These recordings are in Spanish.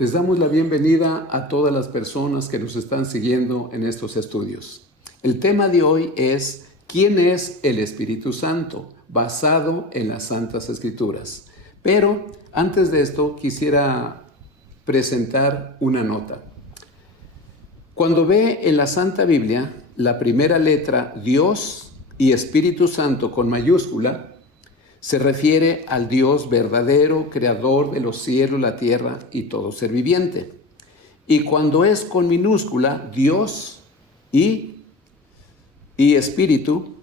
Les damos la bienvenida a todas las personas que nos están siguiendo en estos estudios. El tema de hoy es ¿quién es el Espíritu Santo? Basado en las Santas Escrituras. Pero antes de esto quisiera presentar una nota. Cuando ve en la Santa Biblia la primera letra Dios y Espíritu Santo con mayúscula, se refiere al Dios verdadero, creador de los cielos, la tierra y todo ser viviente. Y cuando es con minúscula, Dios y Espíritu,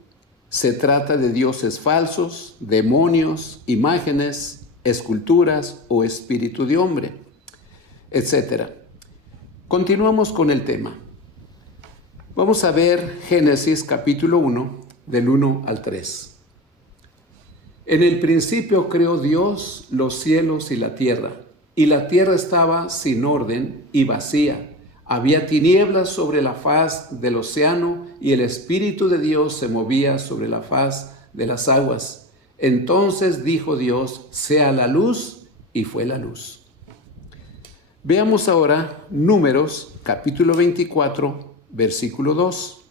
se trata de dioses falsos, demonios, imágenes, esculturas o espíritu de hombre, etc. Continuamos con el tema. Vamos a ver Génesis capítulo 1, del 1 al 3. En el principio creó Dios los cielos y la tierra estaba sin orden y vacía. Había tinieblas sobre la faz del océano y el Espíritu de Dios se movía sobre la faz de las aguas. Entonces dijo Dios, sea la luz, y fue la luz. Veamos ahora Números, capítulo 24, versículo 2.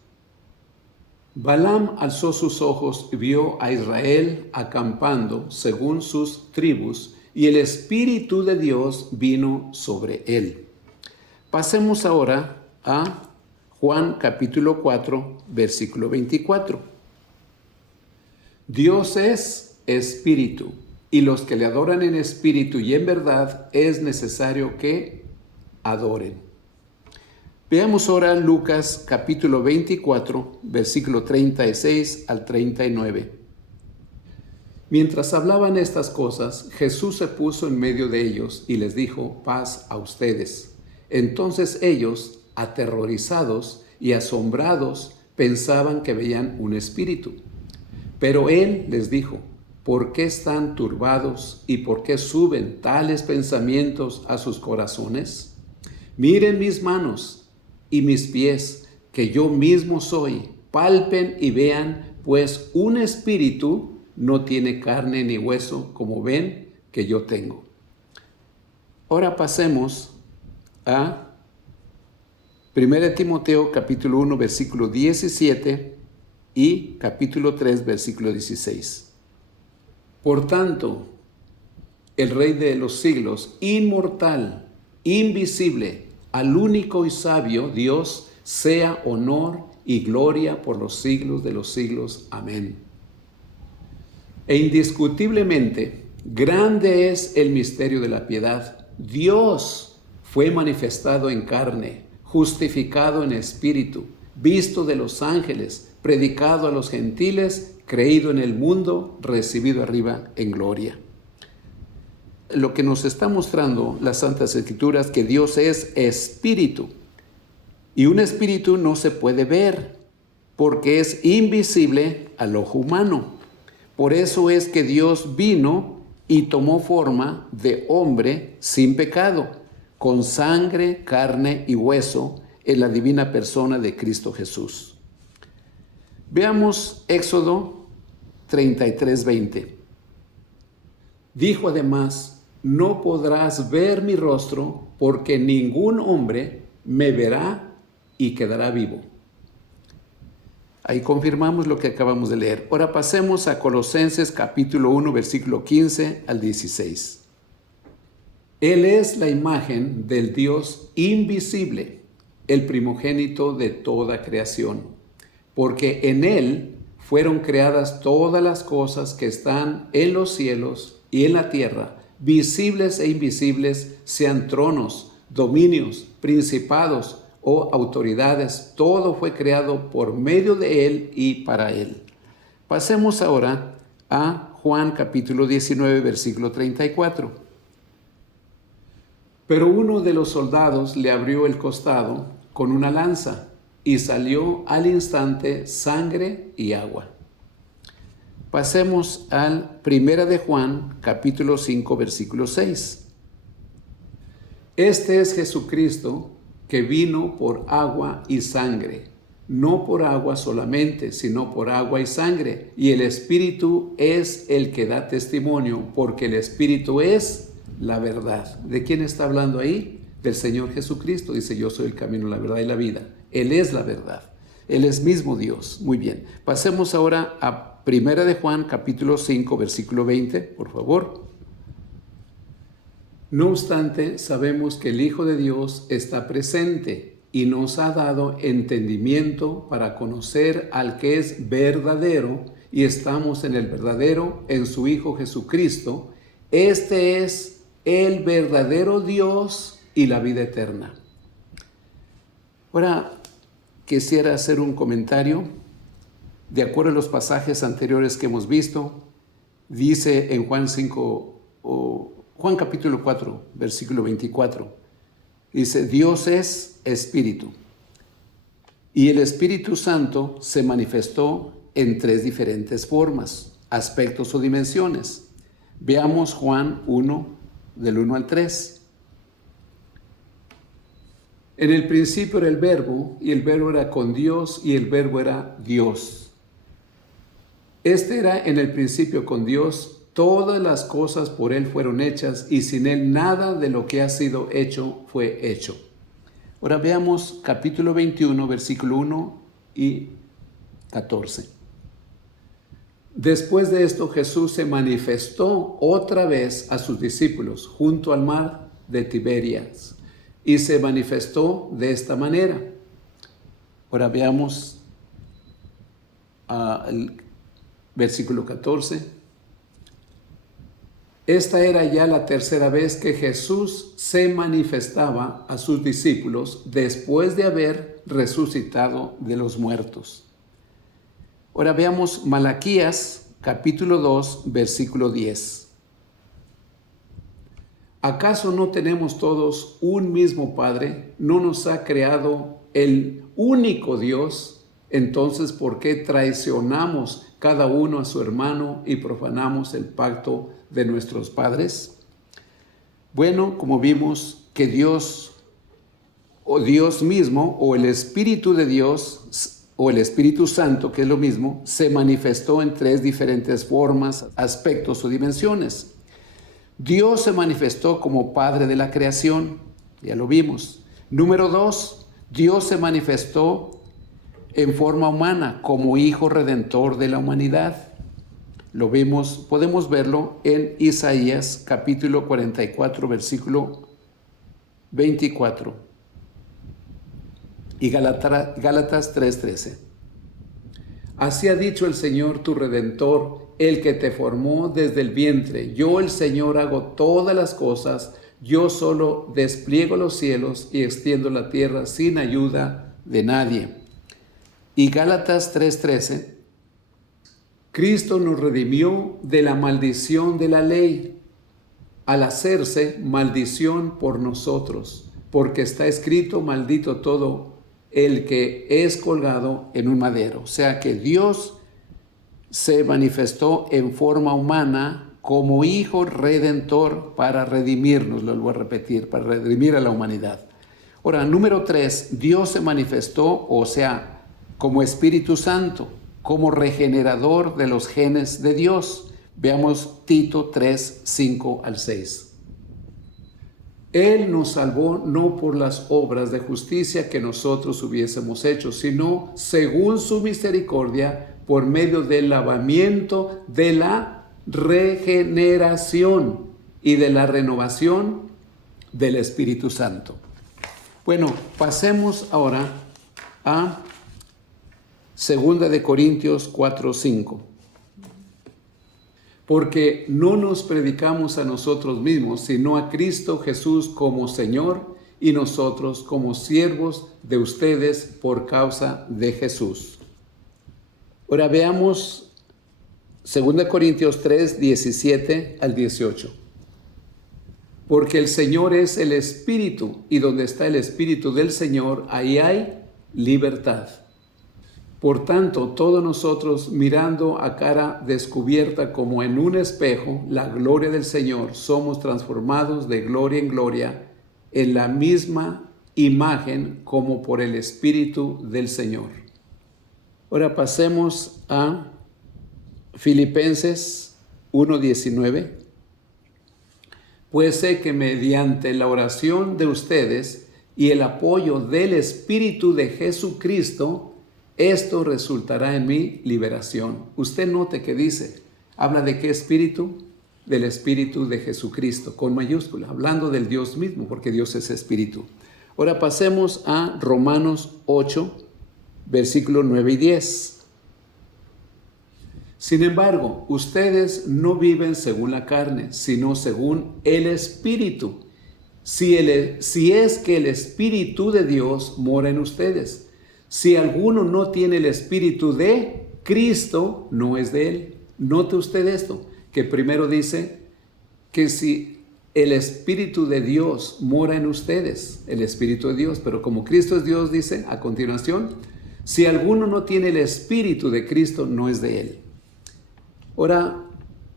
Balaam alzó sus ojos y vio a Israel acampando según sus tribus, y el Espíritu de Dios vino sobre él. Pasemos ahora a Juan capítulo 4, versículo 24. Dios es Espíritu, y los que le adoran en espíritu y en verdad es necesario que adoren. Veamos ahora Lucas capítulo 24, versículo 36 al 39. Mientras hablaban estas cosas, Jesús se puso en medio de ellos y les dijo, paz a ustedes. Entonces ellos, aterrorizados y asombrados, pensaban que veían un espíritu. Pero él les dijo, ¿por qué están turbados y por qué suben tales pensamientos a sus corazones? Miren mis manos y mis pies, que yo mismo soy. Palpen y vean, pues un espíritu no tiene carne ni hueso, como ven que yo tengo. Ahora pasemos a 1 Timoteo capítulo 1, versículo 17 y capítulo 3, versículo 16. Por tanto, el Rey de los siglos, inmortal, invisible, al único y sabio Dios, sea honor y gloria por los siglos de los siglos. Amén. E indiscutiblemente, grande es el misterio de la piedad. Dios fue manifestado en carne, justificado en espíritu, visto de los ángeles, predicado a los gentiles, creído en el mundo, recibido arriba en gloria. Lo que nos está mostrando las Santas Escrituras, que Dios es espíritu. Y un espíritu no se puede ver, porque es invisible al ojo humano. Por eso es que Dios vino y tomó forma de hombre sin pecado, con sangre, carne y hueso, en la divina persona de Cristo Jesús. Veamos Éxodo 33:20. Dijo además, no podrás ver mi rostro, porque ningún hombre me verá y quedará vivo. Ahí confirmamos lo que acabamos de leer. Ahora pasemos a Colosenses capítulo 1, versículo 15 al 16. Él es la imagen del Dios invisible, el primogénito de toda creación, porque en Él fueron creadas todas las cosas que están en los cielos y en la tierra, visibles e invisibles, sean tronos, dominios, principados o autoridades. Todo fue creado por medio de Él y para Él. Pasemos ahora a Juan capítulo 19, versículo 34. Pero uno de los soldados le abrió el costado con una lanza y salió al instante sangre y agua. Pasemos al 1 de Juan, capítulo 5, versículo 6. Este es Jesucristo que vino por agua y sangre, no por agua solamente, sino por agua y sangre. Y el Espíritu es el que da testimonio, porque el Espíritu es la verdad. ¿De quién está hablando ahí? del Señor Jesucristo. Dice, yo soy el camino, la verdad y la vida. Él es la verdad. Él es mismo Dios. Muy bien. Pasemos ahora a 1 de Juan, capítulo 5, versículo 20, por favor. No obstante, sabemos que el Hijo de Dios está presente y nos ha dado entendimiento para conocer al que es verdadero, y estamos en el verdadero, en su Hijo Jesucristo. Este es el verdadero Dios y la vida eterna. Ahora, quisiera hacer un comentario. De acuerdo a los pasajes anteriores que hemos visto, dice en Juan 5, Juan capítulo 4, versículo 24, dice, Dios es Espíritu, y el Espíritu Santo se manifestó en 3 diferentes formas, aspectos o dimensiones. Veamos Juan 1, del 1 al 3. En el principio era el Verbo, y el Verbo era con Dios, y el Verbo era Dios. Este era en el principio con Dios. Todas las cosas por Él fueron hechas, y sin Él nada de lo que ha sido hecho fue hecho. Ahora veamos capítulo 21, versículo 1 y 14. Después de esto, Jesús se manifestó otra vez a sus discípulos junto al mar de Tiberias, y se manifestó de esta manera. Ahora veamos el versículo 14. Esta era ya la tercera vez que Jesús se manifestaba a sus discípulos después de haber resucitado de los muertos. Ahora veamos Malaquías capítulo 2, versículo 10. ¿Acaso no tenemos todos un mismo Padre? ¿No nos ha creado el único Dios? Entonces, ¿por qué traicionamos cada uno a su hermano y profanamos el pacto de nuestros padres? Bueno, como vimos que Dios, o Dios mismo, o el Espíritu de Dios, o el Espíritu Santo, que es lo mismo, se manifestó en 3 diferentes formas, aspectos o dimensiones. Dios se manifestó como Padre de la creación, ya lo vimos. Número 2, Dios se manifestó en forma humana como Hijo Redentor de la humanidad. Lo vimos, podemos verlo en Isaías capítulo 44, versículo 24 y Gálatas 3:13. Así ha dicho el Señor tu Redentor, el que te formó desde el vientre. Yo, el Señor, hago todas las cosas. Yo solo despliego los cielos y extiendo la tierra sin ayuda de nadie. Y Gálatas 3:13, Cristo nos redimió de la maldición de la ley, al hacerse maldición por nosotros, porque está escrito, maldito todo el que es colgado en un madero. O sea que Dios se manifestó en forma humana como Hijo Redentor para redimirnos, lo vuelvo a repetir, para redimir a la humanidad. Ahora, número 3, Dios se manifestó, o sea, como Espíritu Santo, como regenerador de los genes de Dios. Veamos Tito 3, 5 al 6. Él nos salvó no por las obras de justicia que nosotros hubiésemos hecho, sino según su misericordia, por medio del lavamiento de la regeneración y de la renovación del Espíritu Santo. Bueno, pasemos ahora a 2 de Corintios 4, 5. Porque no nos predicamos a nosotros mismos, sino a Cristo Jesús como Señor, y nosotros como siervos de ustedes por causa de Jesús. Ahora veamos 2 Corintios 3, 17 al 18. Porque el Señor es el Espíritu, y donde está el Espíritu del Señor, ahí hay libertad. Por tanto, todos nosotros, mirando a cara descubierta como en un espejo la gloria del Señor, somos transformados de gloria en gloria en la misma imagen como por el Espíritu del Señor. Ahora pasemos a Filipenses 1:19. pues sé que mediante la oración de ustedes y el apoyo del Espíritu de Jesucristo, esto resultará en mi liberación. Usted note que dice, ¿habla de qué espíritu? Del Espíritu de Jesucristo, con mayúscula, hablando del Dios mismo, porque Dios es espíritu. Ahora pasemos a Romanos 8, versículos 9 y 10. Sin embargo, ustedes no viven según la carne, sino según el Espíritu. Si es que el Espíritu de Dios mora en ustedes. Si alguno no tiene el Espíritu de Cristo, no es de él. Note usted esto, que primero dice que si el Espíritu de Dios mora en ustedes, el Espíritu de Dios, pero como Cristo es Dios, dice a continuación, si alguno no tiene el Espíritu de Cristo, no es de él. Ahora,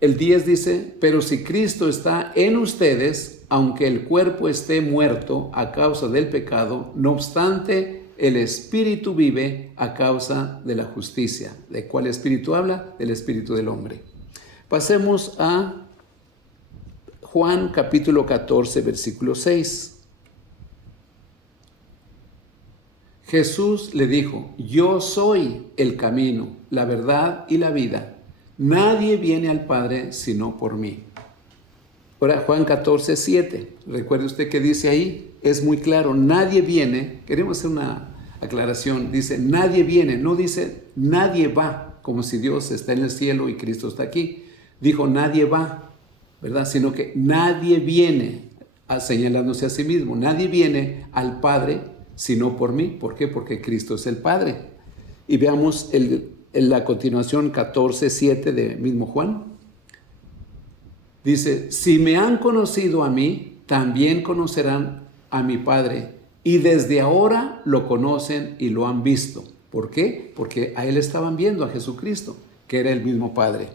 el 10 dice, pero si Cristo está en ustedes, aunque el cuerpo esté muerto a causa del pecado, no obstante, el Espíritu vive a causa de la justicia. ¿De cuál Espíritu habla? Del Espíritu del hombre. Pasemos a Juan capítulo 14, versículo 6. Jesús le dijo, yo soy el camino, la verdad y la vida. Nadie viene al Padre sino por mí. Ahora, Juan 14, 7. Recuerde usted que dice ahí, es muy claro, nadie viene. Queremos hacer una aclaración. Dice, nadie viene, no dice, nadie va, como si Dios está en el cielo y Cristo está aquí. Dijo, nadie va, ¿verdad? Sino que nadie viene, señalándose a sí mismo. Nadie viene al Padre sino por mí. ¿Por qué? Porque Cristo es el Padre. Y veamos en la continuación 14:7 de mismo Juan. Dice, si me han conocido a mí, también conocerán a mi Padre. Y desde ahora lo conocen y lo han visto. ¿Por qué? Porque a él estaban viendo, a Jesucristo, que era el mismo Padre.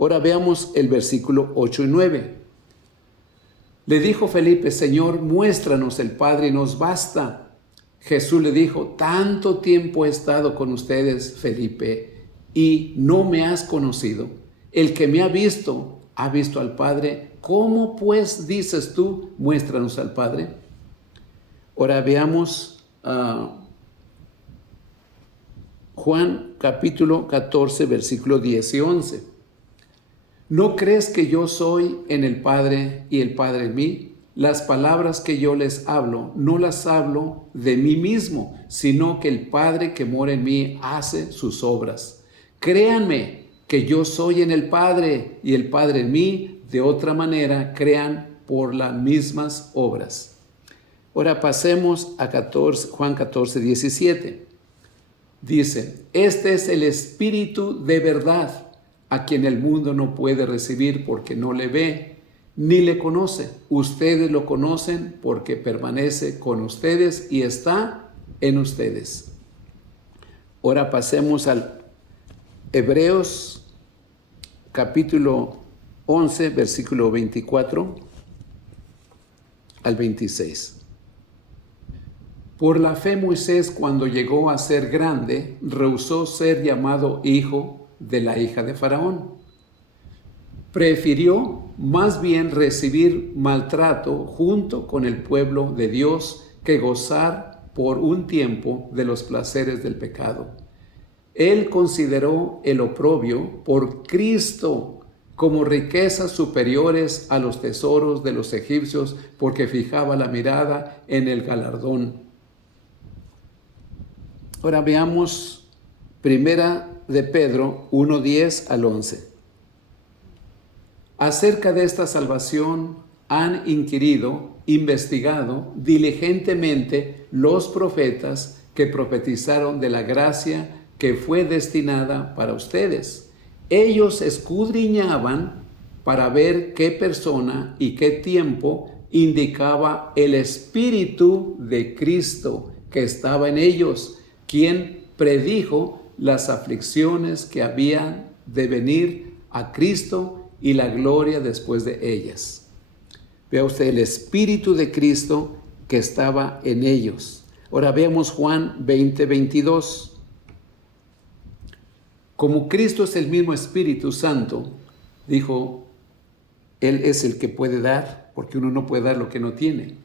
Ahora veamos el versículo 8 y 9. Le dijo Felipe, Señor, muéstranos el Padre y nos basta. Jesús le dijo, tanto tiempo he estado con ustedes, Felipe, y no me has conocido. El que me ha visto al Padre. ¿Cómo pues dices tú, muéstranos al Padre? Ahora veamos Juan capítulo 14, versículo 10 y 11. ¿No crees que yo soy en el Padre y el Padre en mí? Las palabras que yo les hablo, no las hablo de mí mismo, sino que el Padre que mora en mí hace sus obras. Créanme que yo soy en el Padre y el Padre en mí, de otra manera crean por las mismas obras. Ahora pasemos a Juan 14, 17. Dice, este es el Espíritu de verdad, a quien el mundo no puede recibir porque no le ve ni le conoce. Ustedes lo conocen porque permanece con ustedes y está en ustedes. Ahora pasemos al Hebreos capítulo 11, versículo 24 al 26. Por la fe Moisés, cuando llegó a ser grande, rehusó ser llamado hijo de la hija de Faraón. Prefirió más bien recibir maltrato junto con el pueblo de Dios que gozar por un tiempo de los placeres del pecado. Él consideró el oprobio por Cristo como riquezas superiores a los tesoros de los egipcios, porque fijaba la mirada en el galardón. Ahora veamos Primera de Pedro 1:10 al 11. Acerca de esta salvación han inquirido, investigado diligentemente los profetas que profetizaron de la gracia que fue destinada para ustedes. Ellos escudriñaban para ver qué persona y qué tiempo indicaba el Espíritu de Cristo que estaba en ellos, quien predijo las aflicciones que habían de venir a Cristo y la gloria después de ellas. Vea usted el Espíritu de Cristo que estaba en ellos. Ahora veamos Juan 20:22. Como Cristo es el mismo Espíritu Santo, dijo Él es el que puede dar, porque uno no puede dar lo que no tiene.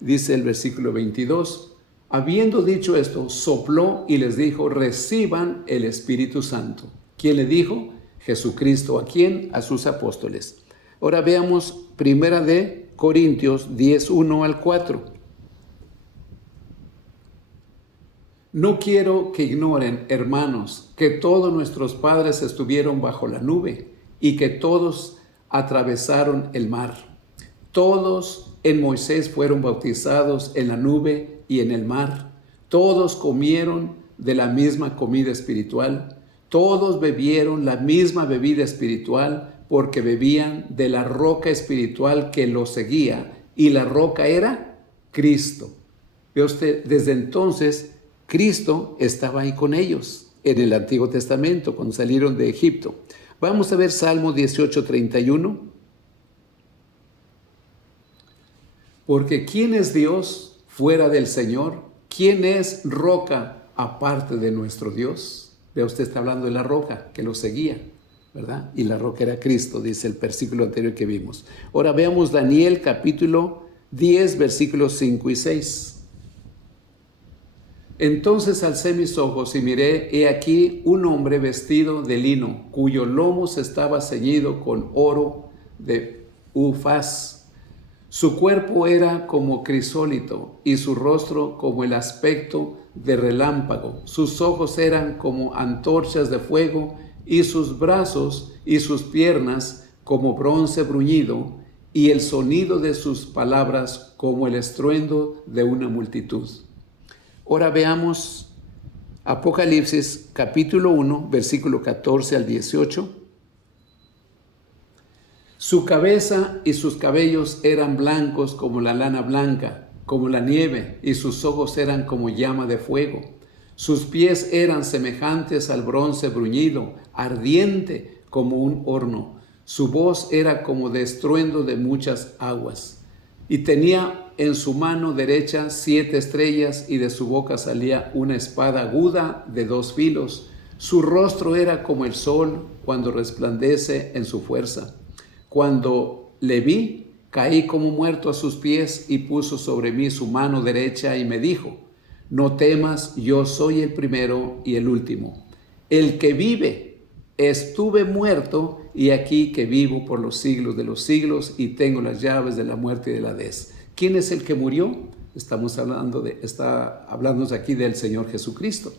Dice el versículo 22, habiendo dicho esto, sopló y les dijo, reciban el Espíritu Santo. ¿Quién le dijo? Jesucristo. ¿A quién? A sus apóstoles. Ahora veamos Primera de Corintios 10, 1 al 4. No quiero que ignoren, hermanos, que todos nuestros padres estuvieron bajo la nube y que todos atravesaron el mar. Todos en Moisés fueron bautizados en la nube y en el mar. Todos comieron de la misma comida espiritual. Todos bebieron la misma bebida espiritual porque bebían de la roca espiritual que los seguía. Y la roca era Cristo. Ve usted, desde entonces Cristo estaba ahí con ellos en el Antiguo Testamento cuando salieron de Egipto. Vamos a ver Salmo 18:31. Porque ¿quién es Dios fuera del Señor? ¿Quién es roca aparte de nuestro Dios? Vea, usted está hablando de la roca que lo seguía, ¿verdad? Y la roca era Cristo, dice el versículo anterior que vimos. Ahora veamos Daniel capítulo 10, versículos 5 y 6. Entonces alcé mis ojos y miré, he aquí un hombre vestido de lino, cuyo lomo estaba ceñido con oro de Ufaz. Su cuerpo era como crisólito y su rostro como el aspecto de relámpago. Sus ojos eran como antorchas de fuego y sus brazos y sus piernas como bronce bruñido y el sonido de sus palabras como el estruendo de una multitud. Ahora veamos Apocalipsis capítulo 1, versículo 14 al 18. Su cabeza y sus cabellos eran blancos como la lana blanca, como la nieve, y sus ojos eran como llama de fuego. Sus pies eran semejantes al bronce bruñido, ardiente como un horno. Su voz era como de estruendo de muchas aguas. Y tenía en su mano derecha 7 estrellas, y de su boca salía una espada aguda de 2 filos. Su rostro era como el sol cuando resplandece en su fuerza. Cuando le vi, caí como muerto a sus pies y puso sobre mí su mano derecha y me dijo, no temas, yo soy el primero y el último, el que vive. Estuve muerto y aquí que vivo por los siglos de los siglos y tengo las llaves de la muerte y de la Hades. ¿Quién es el que murió? Está hablando aquí del Señor Jesucristo.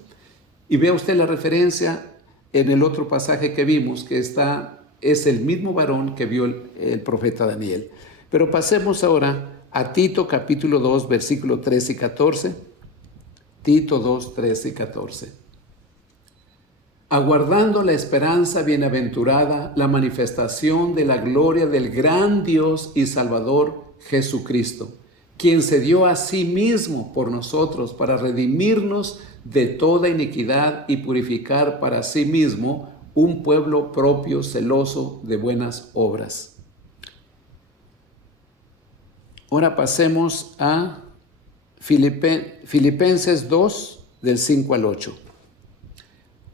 Y vea usted la referencia en el otro pasaje que vimos, que es el mismo varón que vio el profeta Daniel. Pero pasemos ahora a Tito capítulo 2, versículo 13 y 14. Tito 2, 13 y 14. Aguardando la esperanza bienaventurada, la manifestación de la gloria del gran Dios y Salvador Jesucristo, quien se dio a sí mismo por nosotros para redimirnos de toda iniquidad y purificar para sí mismo un pueblo propio, celoso de buenas obras. Ahora pasemos a Filipenses 2, del 5 al 8.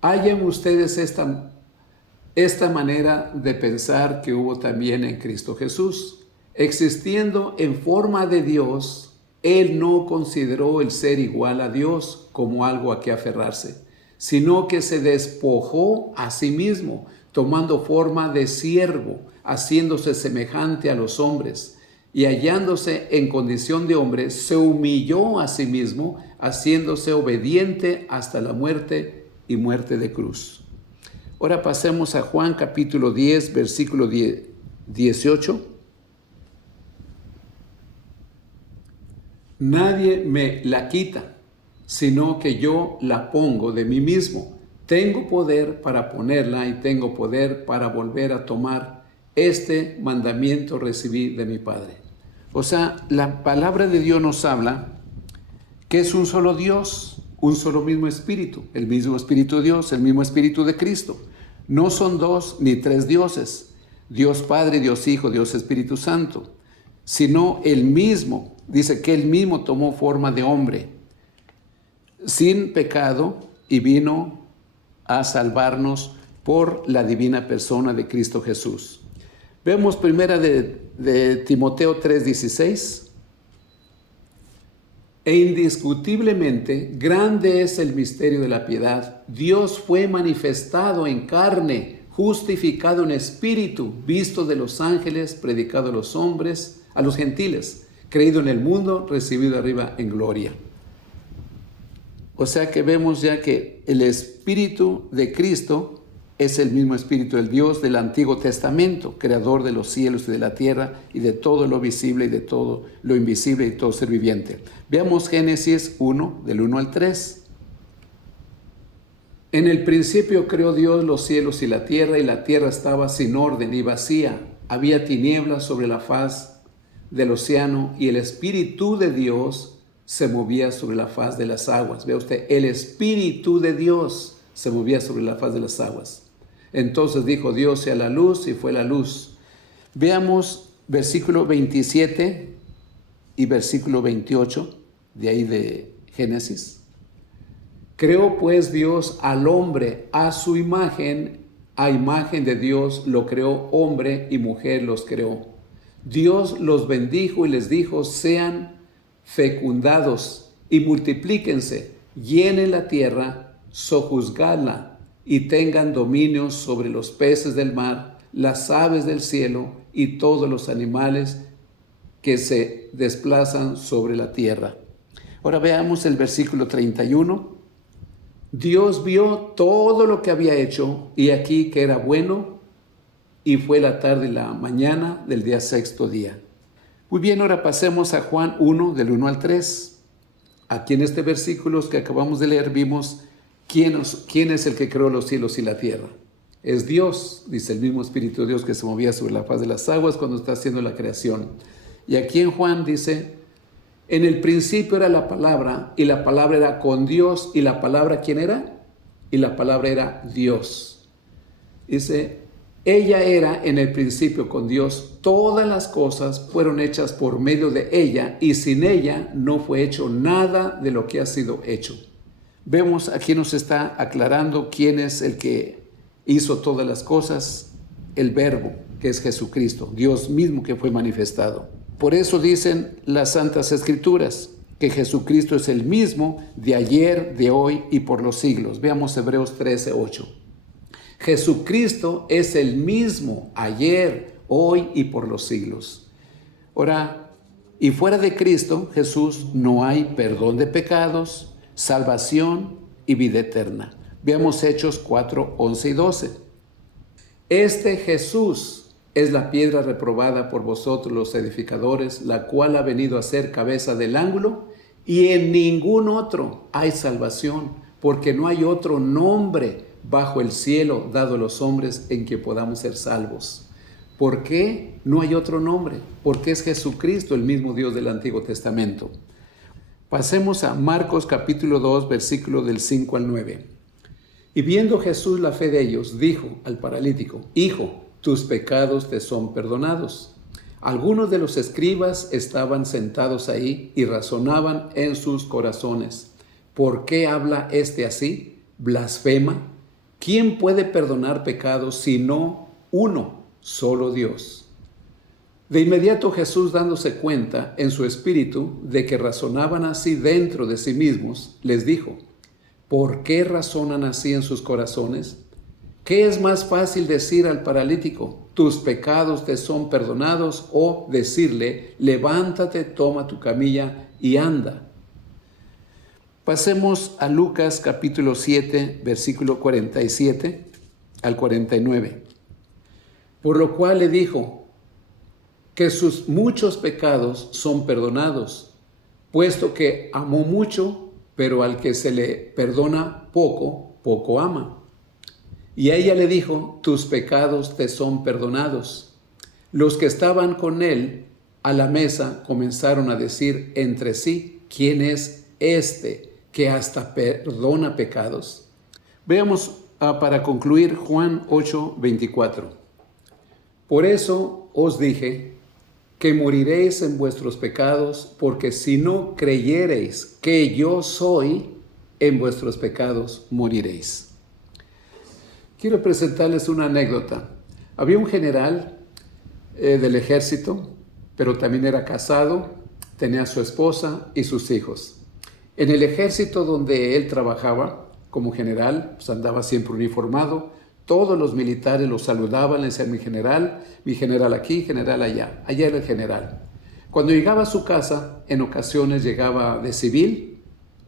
Hallen ustedes esta manera de pensar que hubo también en Cristo Jesús. Existiendo en forma de Dios, Él no consideró el ser igual a Dios como algo a que aferrarse, sino que se despojó a sí mismo, tomando forma de siervo, haciéndose semejante a los hombres, y hallándose en condición de hombre, se humilló a sí mismo, haciéndose obediente hasta la muerte y muerte de cruz. Ahora pasemos a Juan capítulo 10, versículo 18. Nadie me la quita, sino que yo la pongo de mí mismo. Tengo poder para ponerla y tengo poder para volver a tomar. Este mandamiento recibí de mi Padre. O sea, la palabra de Dios nos habla que es un solo Dios, un solo mismo Espíritu, el mismo Espíritu de Dios, el mismo Espíritu de Cristo. No son 2 ni 3 dioses, Dios Padre, Dios Hijo, Dios Espíritu Santo, sino el mismo. Dice que Él mismo tomó forma de hombre, sin pecado, y vino a salvarnos por la divina persona de Cristo Jesús. Vemos primera de Timoteo 3:16. E indiscutiblemente grande es el misterio de la piedad. Dios fue manifestado en carne, justificado en espíritu, visto de los ángeles, predicado a los hombres, a los gentiles, creído en el mundo, recibido arriba en gloria. O sea que vemos ya que el Espíritu de Cristo es el mismo Espíritu del Dios del Antiguo Testamento, creador de los cielos y de la tierra y de todo lo visible y de todo lo invisible y todo ser viviente. Veamos Génesis 1, del 1 al 3. En el principio creó Dios los cielos y la tierra estaba sin orden y vacía. Había tinieblas sobre la faz del océano y el Espíritu de Dios se movía sobre la faz de las aguas. Vea usted, el Espíritu de Dios se movía sobre la faz de las aguas. Entonces dijo Dios, sea la luz, y fue la luz. Veamos versículo 27 y versículo 28, de ahí de Génesis. Creó pues Dios al hombre a su imagen, a imagen de Dios lo creó, hombre y mujer los creó. Dios los bendijo y les dijo, sean fecundados y multiplíquense, llenen la tierra, sojuzgadla y tengan dominio sobre los peces del mar, las aves del cielo y todos los animales que se desplazan sobre la tierra. Ahora veamos el versículo 31. Dios vio todo lo que había hecho y aquí que era bueno, y fue la tarde y la mañana del día sexto día. Muy bien, ahora pasemos a Juan 1, del 1 al 3. Aquí en este versículo que acabamos de leer vimos quién es el que creó los cielos y la tierra. Es Dios, dice el mismo Espíritu de Dios que se movía sobre la faz de las aguas cuando está haciendo la creación. Y aquí en Juan dice, en el principio era la palabra y la palabra era con Dios. ¿Y la palabra quién era? Y la palabra era Dios. Dice, ella era en el principio con Dios. Todas las cosas fueron hechas por medio de ella y sin ella no fue hecho nada de lo que ha sido hecho. Vemos aquí nos está aclarando quién es el que hizo todas las cosas, el Verbo, que es Jesucristo, Dios mismo que fue manifestado. Por eso dicen las Santas Escrituras que Jesucristo es el mismo de ayer, de hoy y por los siglos. Veamos Hebreos 13:8. Jesucristo es el mismo ayer, hoy y por los siglos. Ahora, y fuera de Cristo, Jesús, no hay perdón de pecados, salvación y vida eterna. Veamos Hechos 4, 11 y 12. Este Jesús es la piedra reprobada por vosotros los edificadores, la cual ha venido a ser cabeza del ángulo, y en ningún otro hay salvación, porque no hay otro nombre bajo el cielo dado a los hombres en que podamos ser salvos. ¿Por qué no hay otro nombre? Porque es Jesucristo, el mismo Dios del Antiguo Testamento. Pasemos a Marcos capítulo 2, versículo del 5 al 9. Y viendo Jesús la fe de ellos, dijo al paralítico, Hijo, tus pecados te son perdonados. Algunos de los escribas estaban sentados ahí y razonaban en sus corazones. ¿Por qué habla este así? ¿Blasfema? ¿Quién puede perdonar pecados sino uno, solo Dios? De inmediato Jesús, dándose cuenta en su espíritu de que razonaban así dentro de sí mismos, les dijo, ¿por qué razonan así en sus corazones? ¿Qué es más fácil decir al paralítico, tus pecados te son perdonados, o decirle, levántate, toma tu camilla y anda? Pasemos a Lucas capítulo 7, versículo 47 al 49. Por lo cual le dijo, que sus muchos pecados son perdonados, puesto que amó mucho, pero al que se le perdona poco, poco ama. Y a ella le dijo, tus pecados te son perdonados. Los que estaban con él a la mesa comenzaron a decir entre sí, ¿quién es este que hasta perdona pecados? Veamos para concluir Juan 8, 24. Por eso os dije que moriréis en vuestros pecados, porque si no creyereis que yo soy, en vuestros pecados moriréis. Quiero presentarles una anécdota. Había un general del ejército, pero también era casado, tenía a su esposa y sus hijos. En el ejército donde él trabajaba como general, pues andaba siempre uniformado. Todos los militares lo saludaban, le decían mi general aquí, general allá. Allá era el general. Cuando llegaba a su casa, en ocasiones llegaba de civil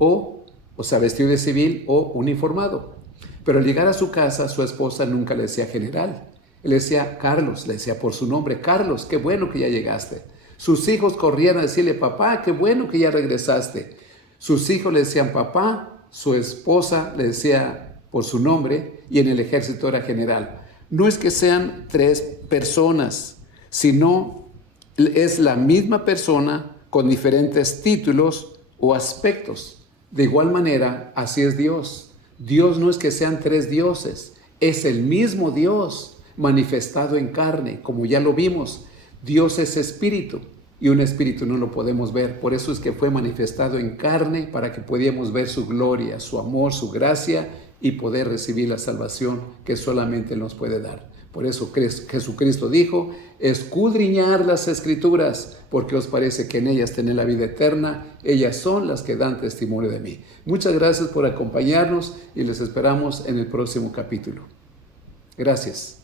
o sea, vestido de civil o uniformado. Pero al llegar a su casa, su esposa nunca le decía general. Él le decía Carlos, le decía por su nombre, Carlos, qué bueno que ya llegaste. Sus hijos corrían a decirle, papá, qué bueno que ya regresaste. Sus hijos le decían papá, su esposa le decía por su nombre y en el ejército era general. No es que sean tres personas, sino es la misma persona con diferentes títulos o aspectos. De igual manera, así es Dios. Dios no es que sean tres dioses, es el mismo Dios manifestado en carne, como ya lo vimos. Dios es espíritu y un espíritu no lo podemos ver. Por eso es que fue manifestado en carne para que pudiéramos ver su gloria, su amor, su gracia y poder recibir la salvación que solamente Él nos puede dar. Por eso Jesucristo dijo, escudriñar las Escrituras, porque os parece que en ellas tenéis la vida eterna, ellas son las que dan testimonio de mí. Muchas gracias por acompañarnos y les esperamos en el próximo capítulo. Gracias.